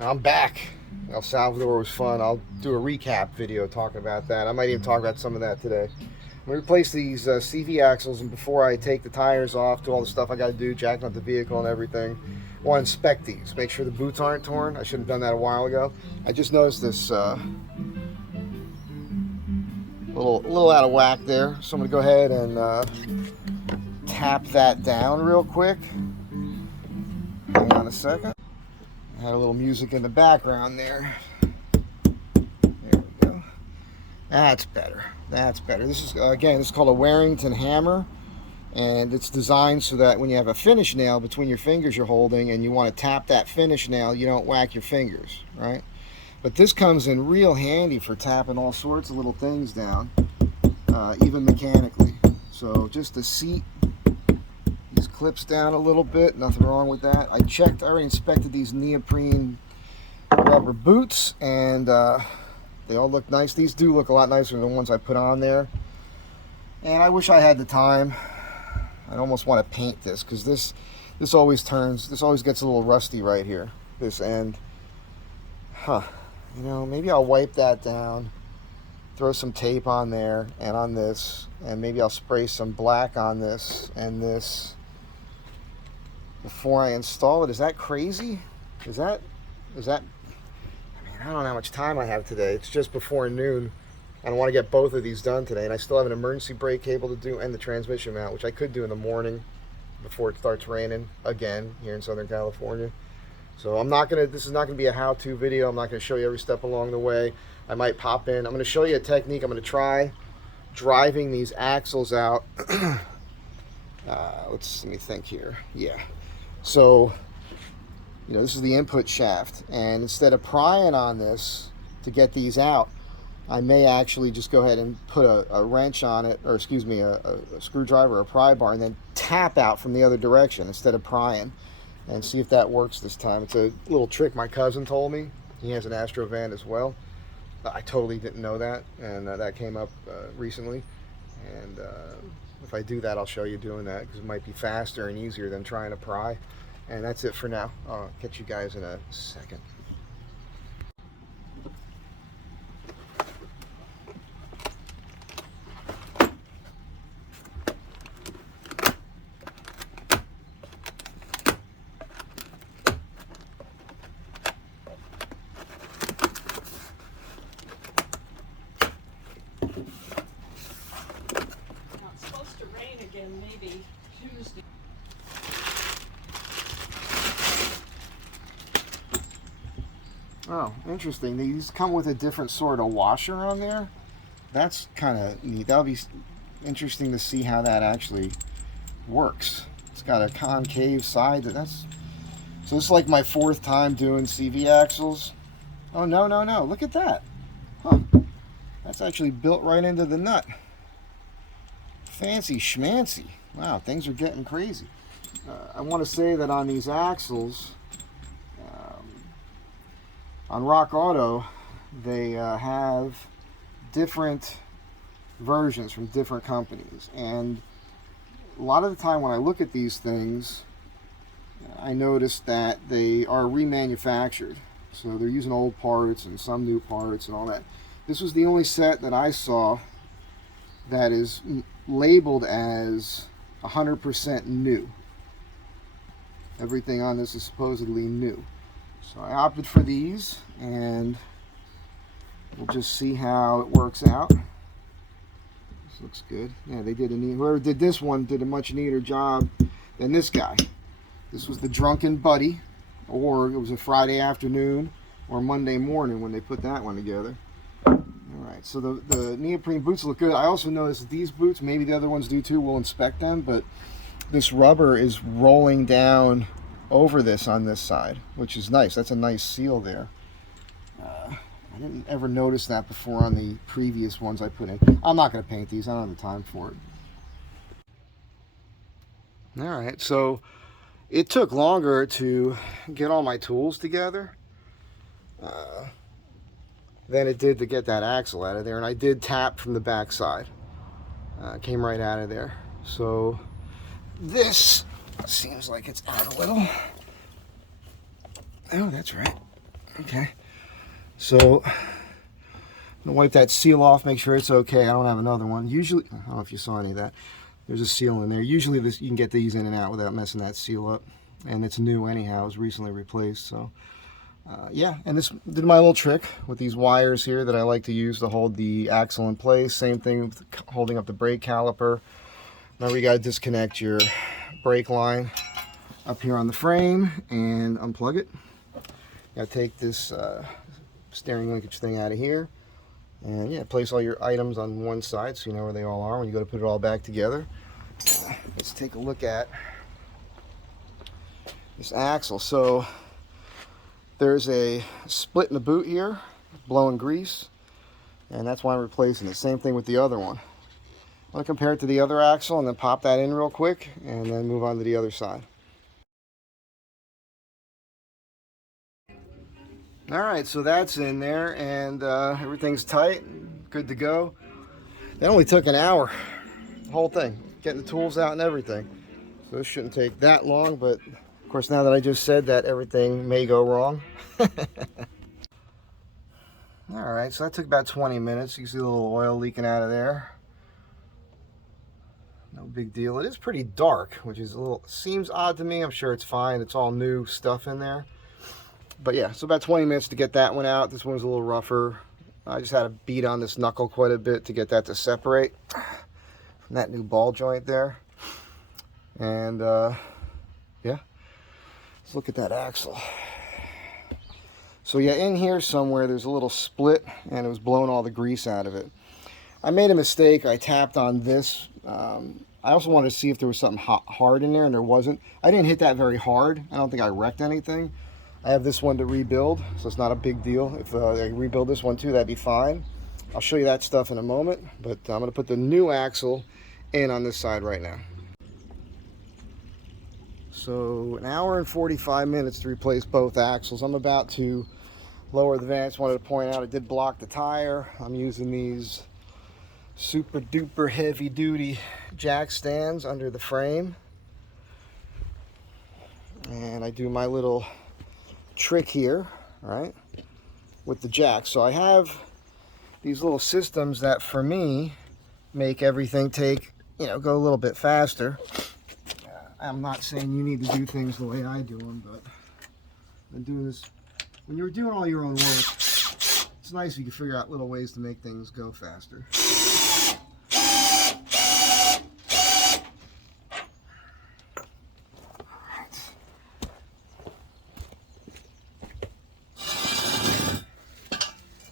I'm back. El Salvador was fun. I'll do a recap video talking about that. I might even talk about some of that today. I'm going to replace these CV axles, and before I take the tires off, do all the stuff I got to do, jacking up the vehicle and everything, I want to inspect these, make sure the boots aren't torn. I should have done that a while ago. I just noticed this little out of whack there, so I'm going to go ahead and tap that down real quick. Hang on a second. I had a little music in the background there. There we go. That's better. That's better. This is, again, this is called a Warrington hammer, and it's designed so that when you have a finish nail between your fingers you're holding and you want to tap that finish nail, you don't whack your fingers, right? But this comes in real handy for tapping all sorts of little things down, even mechanically. So just to seat these clips down a little bit, nothing wrong with that. I already inspected these neoprene rubber boots, and they all look nice. These do look a lot nicer than the ones I put on there. And I wish I had the time. I almost want to paint this, because this always gets a little rusty right here, this end. You know, maybe I'll wipe that down, throw some tape on there and on this, and maybe I'll spray some black on this and this before I install it. Is that crazy? Is that, I mean, I don't know how much time I have today. It's just before noon. I don't want to get both of these done today, and I still have an emergency brake cable to do and the transmission mount, which I could do in the morning before it starts raining again here in Southern California. So this is not going to be a how-to video. I'm not going to show you every step along the way. I might pop in. I'm going to show you a technique. I'm going to try driving these axles out. Let me think here. Yeah. So, you know, this is the input shaft, and instead of prying on this to get these out, I may actually just go ahead and put a wrench on it, or excuse me, a screwdriver or a pry bar, and then tap out from the other direction instead of prying, and see if that works this time. It's a little trick my cousin told me. He has an Astro Van as well. I totally didn't know that, and that came up recently. And if I do that, I'll show you doing that, because it might be faster and easier than trying to pry. And that's it for now. I'll catch you guys in a second. Maybe Tuesday. Oh, interesting. These come with a different sort of washer on there. That's kind of neat. That'll be interesting to see how that actually works. It's got a concave side. So this is like my 4th time doing CV axles. Oh, no. Look at that. Huh. That's actually built right into the nut. Fancy schmancy. Wow, things are getting crazy. I want to say that on these axles, on Rock Auto, they have different versions from different companies. And a lot of the time when I look at these things, I notice that they are remanufactured. So they're using old parts and some new parts and all that. This was the only set that I saw that is labeled as 100% new. Everything on this is supposedly new. So I opted for these, and we'll just see how it works out. This looks good. Yeah, they did whoever did this one did a much neater job than this guy. This was the drunken buddy, or it was a Friday afternoon or Monday morning when they put that one together. Alright, so the neoprene boots look good. I also noticed these boots, maybe the other ones do too, we'll inspect them, but this rubber is rolling down over this on this side, which is nice. That's a nice seal there. I didn't ever notice that before on the previous ones I put in. I'm not going to paint these. I don't have the time for it. Alright, so it took longer to get all my tools together than it did to get that axle out of there, and I did tap from the back side. Came right out of there. So this seems like it's out a little. Oh, that's right. Okay. So I'm gonna wipe that seal off, make sure it's okay. I don't have another one. Usually, I don't know if you saw any of that. There's a seal in there. Usually this, you can get these in and out without messing that seal up. And it's new anyhow, it was recently replaced. So yeah, and this did my little trick with these wires here that I like to use to hold the axle in place. Same thing with holding up the brake caliper. Now we gotta disconnect your brake line up here on the frame and unplug it. Gotta take this steering linkage thing out of here. And yeah, place all your items on one side so you know where they all are when you go to put it all back together. Let's take a look at this axle. So there's a split in the boot here, blowing grease, and that's why I'm replacing it. Same thing with the other one. I'm going to compare it to the other axle and then pop that in real quick and then move on to the other side. Alright, so that's in there and everything's tight, good to go. That only took an hour, the whole thing, getting the tools out and everything. So this shouldn't take that long, but of course now that I just said that, everything may go wrong. Alright, so that took about 20 minutes. You can see a little oil leaking out of there. No big deal. It is pretty dark, which is a little, seems odd to me. I'm sure it's fine. It's all new stuff in there. But yeah, so about 20 minutes to get that one out. This one was a little rougher. I just had to beat on this knuckle quite a bit to get that to separate from that new ball joint there. And yeah, let's look at that axle. So yeah, in here somewhere there's a little split and it was blowing all the grease out of it. I made a mistake. I tapped on this. I also wanted to see if there was something hard in there, and there wasn't. I didn't hit that very hard. I don't think I wrecked anything. I have this one to rebuild, so it's not a big deal. If I rebuild this one too, that'd be fine. I'll show you that stuff in a moment, but I'm going to put the new axle in on this side right now. So an hour and 45 minutes to replace both axles. I'm about to lower the van. I just wanted to point out I did block the tire. I'm using these super duper heavy duty jack stands under the frame. And I do my little trick here, right, with the jack. So I have these little systems that for me make everything take, you know, go a little bit faster. I'm not saying you need to do things the way I do them, but I'm doing this. When you're doing all your own work, it's nice if you can figure out little ways to make things go faster.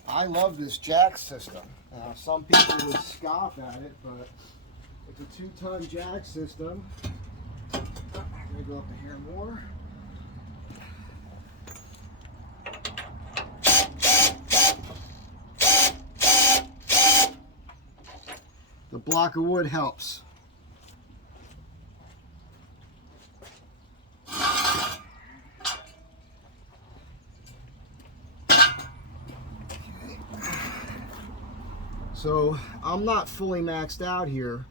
I love this jack system. Some people would scoff at it, but it's a 2-ton jack system. I'm going to go up here more. The block of wood helps. So I'm not fully maxed out here,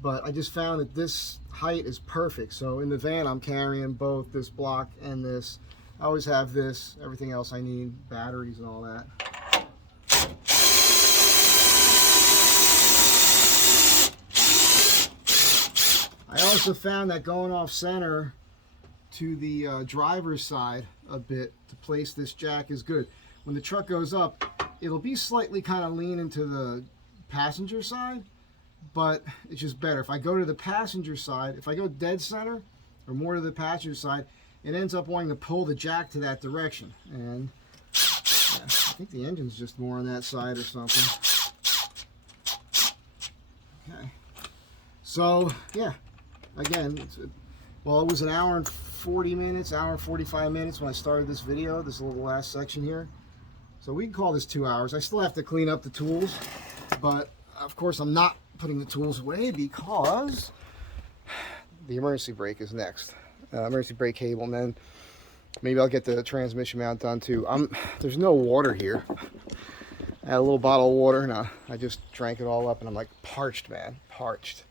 but I just found that this height is perfect. So in the van I'm carrying both this block and this. I always have this, everything else I need, batteries and all that. I also found that going off center to the driver's side a bit to place this jack is good. When the truck goes up, it'll be slightly kind of lean into the passenger side, but it's just better. If I go to the passenger side, if I go dead center or more to the passenger side, it ends up wanting to pull the jack to that direction. And yeah, I think the engine's just more on that side or something. Okay. So yeah, again, well, it was an hour and 40 minutes, hour and 45 minutes when I started this video, this little last section here. So we can call this 2 hours. I still have to clean up the tools, but of course I'm not putting the tools away because the emergency brake is next. Emergency brake cable, and then maybe I'll get the transmission mount done too. There's no water here. I had a little bottle of water and I just drank it all up and I'm like parched, man, parched.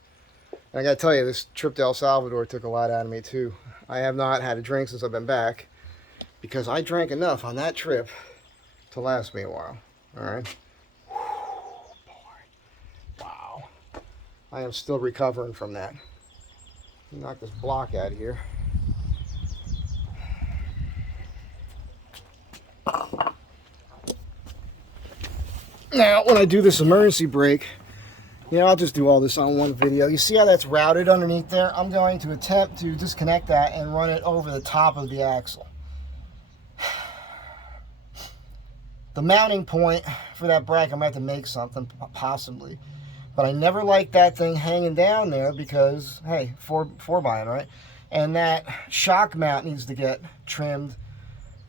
And I gotta tell you, this trip to El Salvador took a lot out of me too. I have not had a drink since I've been back. because I drank enough on that trip to last me a while. All right. Boy. Wow. I am still recovering from that. Knock this block out of here. Now, when I do this emergency brake, I'll just do all this on one video. You see how that's routed underneath there? I'm going to attempt to disconnect that and run it over the top of the axle. The mounting point for that bracket, I'm going to have to make something, possibly. But I never liked that thing hanging down there because, hey, 4x, right? And that shock mount needs to get trimmed.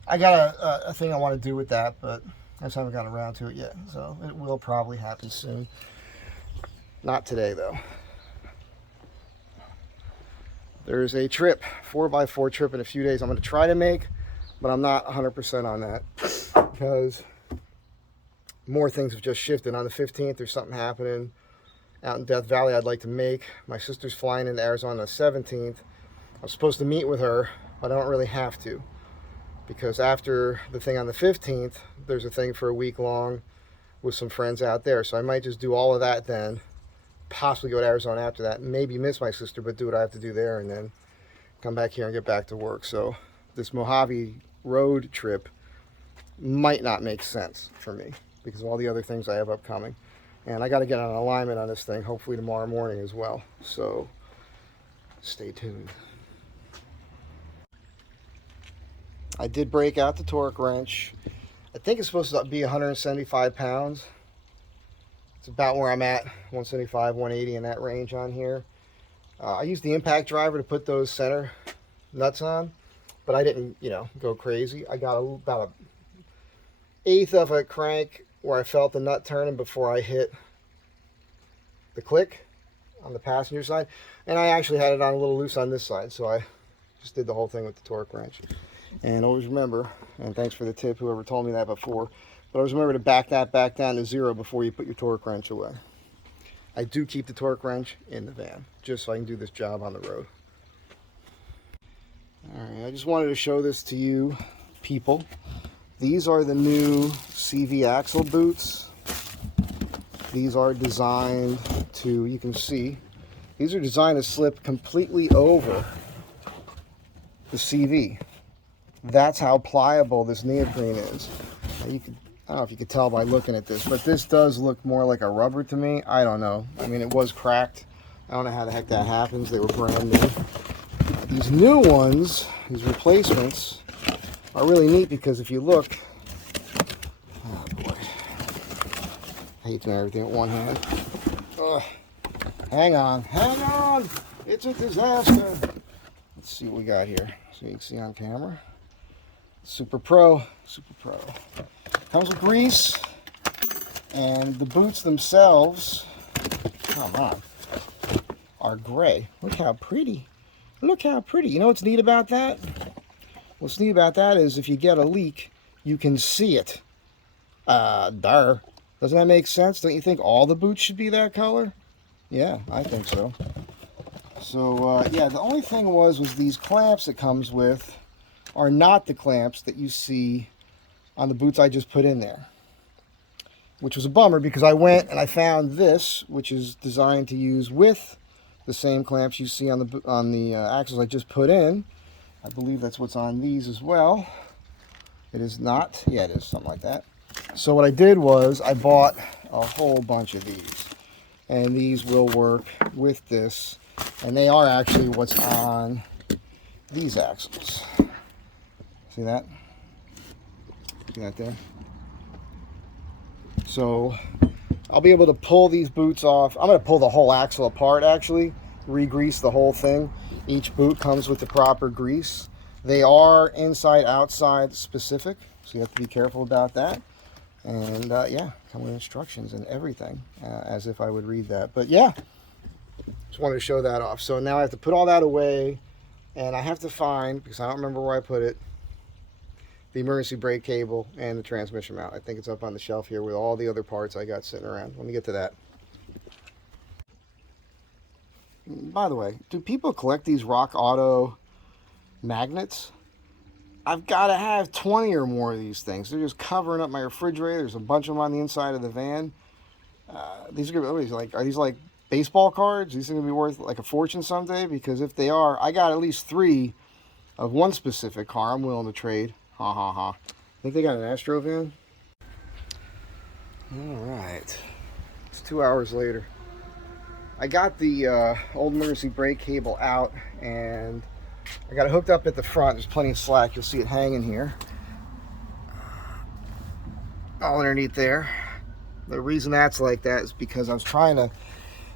I got a thing I want to do with that, but I just haven't gotten around to it yet. So it will probably happen soon. Not today, though. There's a trip, 4x4 trip in a few days I'm going to try to make, but I'm not 100% on that because more things have just shifted. On the 15th, there's something happening out in Death Valley I'd like to make. My sister's flying into Arizona on the 17th. I'm supposed to meet with her, but I don't really have to because after the thing on the 15th, there's a thing for a week long with some friends out there. So I might just do all of that then, possibly go to Arizona after that, maybe miss my sister, but do what I have to do there and then come back here and get back to work. So this Mojave road trip might not make sense for me because of all the other things I have upcoming. And I got to get on alignment on this thing, hopefully tomorrow morning as well. So stay tuned. I did break out the torque wrench. I think it's supposed to be 175 pounds. It's about where I'm at, 175, 180 in that range on here. I used the impact driver to put those center nuts on, but I didn't, go crazy. I got about an eighth of a crank where I felt the nut turning before I hit the click on the passenger side. And I actually had it on a little loose on this side, so I just did the whole thing with the torque wrench. And always remember, and thanks for the tip, whoever told me that before, but always remember to back that back down to 0 before you put your torque wrench away. I do keep the torque wrench in the van, just so I can do this job on the road. Alright, I just wanted to show this to you people. These are the new CV axle boots. These are designed to, you can see, these are designed to slip completely over the CV. That's how pliable this neoprene is. I don't know if you could tell by looking at this, but this does look more like a rubber to me. I don't know. I mean, it was cracked. I don't know how the heck that happens. They were brand new. These new ones, these replacements, are really neat because if you look, oh boy, I hate doing everything with one hand. Ugh. Hang on, it's a disaster. Let's see what we got here, so you can see on camera. Super Pro. Comes with grease, and the boots themselves, come on, are gray. Look how pretty. You know what's neat about that? What's neat about that is if you get a leak, you can see it. Doesn't that make sense? Don't you think all the boots should be that color? Yeah, I think so. So, yeah, the only thing was these clamps it comes with are not the clamps that you see on the boots I just put in there. Which was a bummer because I went and I found this, which is designed to use with the same clamps you see on the axles I just put in. I believe that's what's on these as well. It is not. Yeah, it is, something like that. So what I did was I bought a whole bunch of these. And these will work with this. And they are actually what's on these axles. See that? See that there? So I'll be able to pull these boots off. I'm going to pull the whole axle apart actually, re-grease the whole thing. Each boot comes with the proper grease. They are inside outside specific, so you have to be careful about that. And yeah, come with instructions and everything, as if I would read that. But yeah, just wanted to show that off. So now I have to put all that away, and I have to find, because I don't remember where I put it, the emergency brake cable and the transmission mount. I think it's up on the shelf here with all the other parts I got sitting around. Let me get to that. By the way, do people collect these Rock Auto magnets? I've got to have 20 or more of these things. They're just covering up my refrigerator. There's a bunch of them on the inside of the van. These are gonna be like, are these like baseball cards? These are gonna be worth like a fortune someday. Because if they are, I got at least 3 of one specific car I'm willing to trade. Ha ha ha. I think they got an Astro Van. All right, it's 2 hours later. I got the old emergency brake cable out, and I got it hooked up at the front. There's plenty of slack. You'll see it hanging here, all underneath there. The reason that's like that is because I was trying to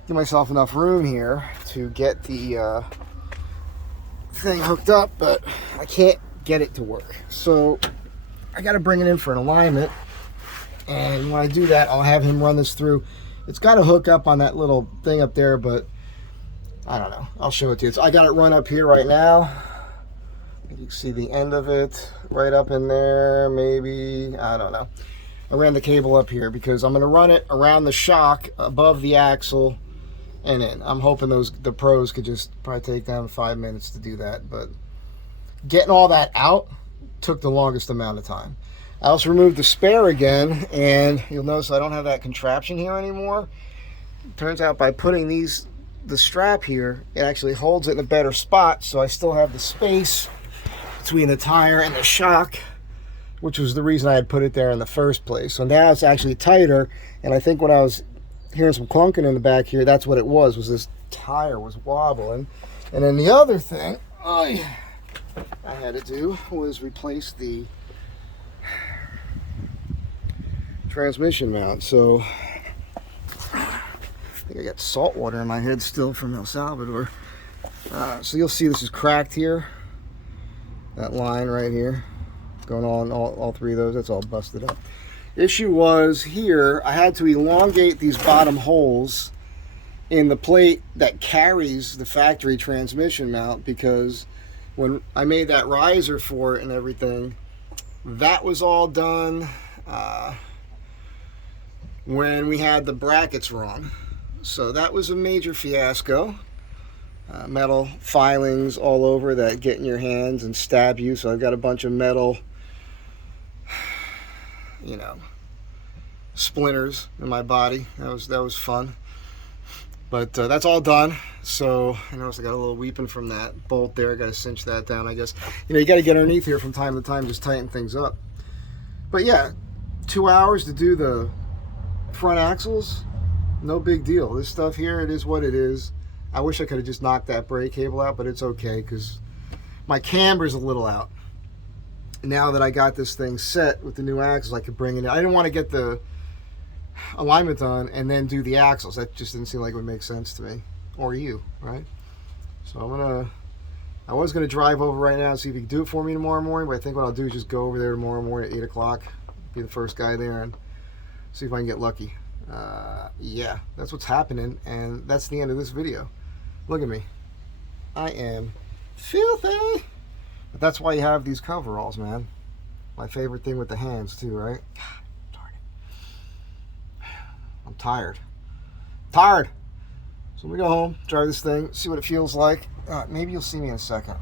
give myself enough room here to get the thing hooked up, but I can't get it to work. So I got to bring it in for an alignment, and when I do that, I'll have him run this through. It's got to hook up on that little thing up there, but I don't know. I'll show it to you. I got it run up here right now. You can see the end of it right up in there, maybe. I don't know. I ran the cable up here because I'm going to run it around the shock above the axle and in. I'm hoping the pros could just probably take down 5 minutes to do that, but getting all that out took the longest amount of time. I also removed the spare again, and you'll notice I don't have that contraption here anymore. Turns out by putting the strap here, it actually holds it in a better spot, so I still have the space between the tire and the shock, which was the reason I had put it there in the first place. So now it's actually tighter, and I think when I was hearing some clunking in the back here, that's what it was this tire was wobbling. And then the other thing I had to do was replace the transmission mount. So I think I got salt water in my head still from El Salvador. So you'll see this is cracked here. That line right here, going on all 3 of those, that's all busted up. Issue was here, I had to elongate these bottom holes in the plate that carries the factory transmission mount, because when I made that riser for it and everything, that was all done when we had the brackets wrong. So that was a major fiasco. Metal filings all over that get in your hands and stab you. So I've got a bunch of metal, splinters in my body. That was fun. But that's all done. So I noticed I got a little weeping from that bolt there. I got to cinch that down, I guess. You got to get underneath here from time to time, just tighten things up. But yeah, 2 hours to do the front axles, no big deal. This stuff here, it is what it is. I wish I could have just knocked that brake cable out, but it's okay because my camber's a little out. Now that I got this thing set with the new axles, I could bring it in. I didn't want to get the alignment done and then do the axles. That just didn't seem like it would make sense to me or you, right? So I was gonna drive over right now and see if you can do it for me tomorrow morning, but I think what I'll do is just go over there tomorrow morning at 8 o'clock, be the first guy there, and see if I can get lucky. Yeah, that's what's happening, and that's the end of this video. Look at me. I am filthy. But that's why you have these coveralls, man. My favorite thing with the hands too, right? God, darn it. I'm tired. Tired. So I'm gonna go home, drive this thing, see what it feels like. Maybe you'll see me in a second.